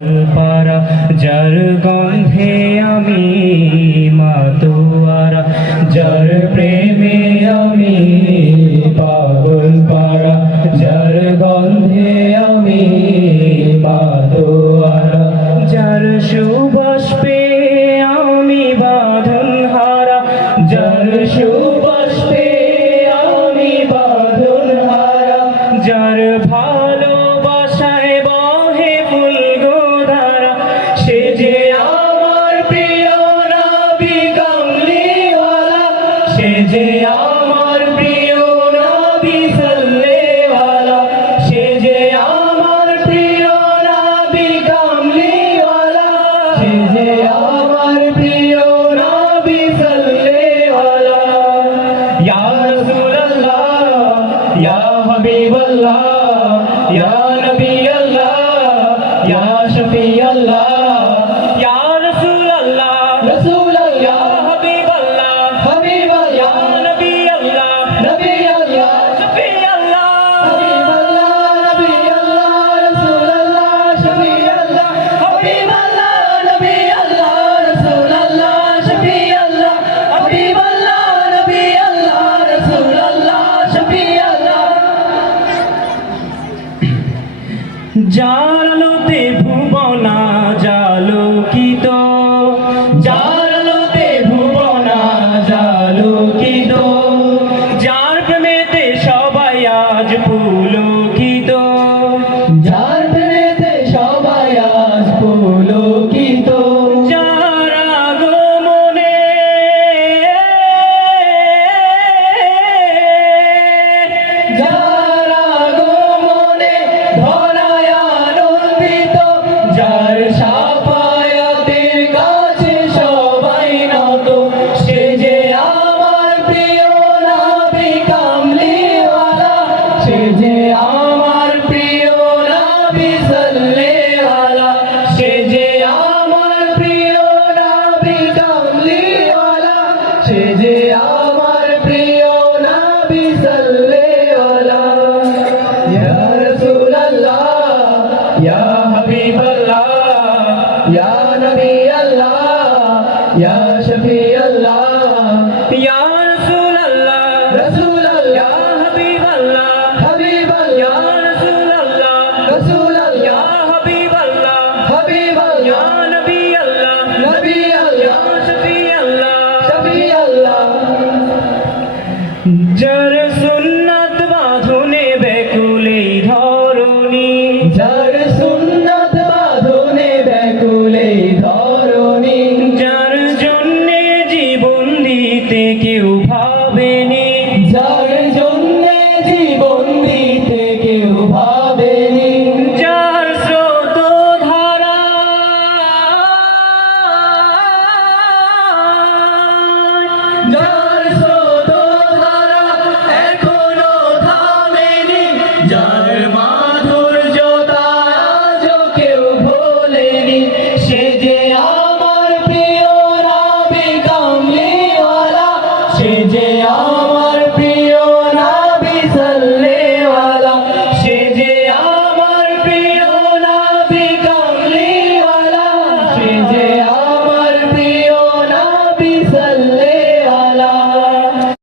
পারা যার গন্ধে আমি মাতোয়ারা যার প্রেমে সে যে আমার প্রিয় নবী সাল্লেওয়ালা সে যে আমার প্রিয় নবী কামলিওয়ালা সে যে আমার প্রিয় নবী সাল্লেওয়ালা ইয়া রাসূলুল্লাহ ইয়া হাবিবাল্লাহ ইয়া নবী জালোতে ভুবনা জালো। Ya Nabi Allah, Ya Shafi Allah. Jesus.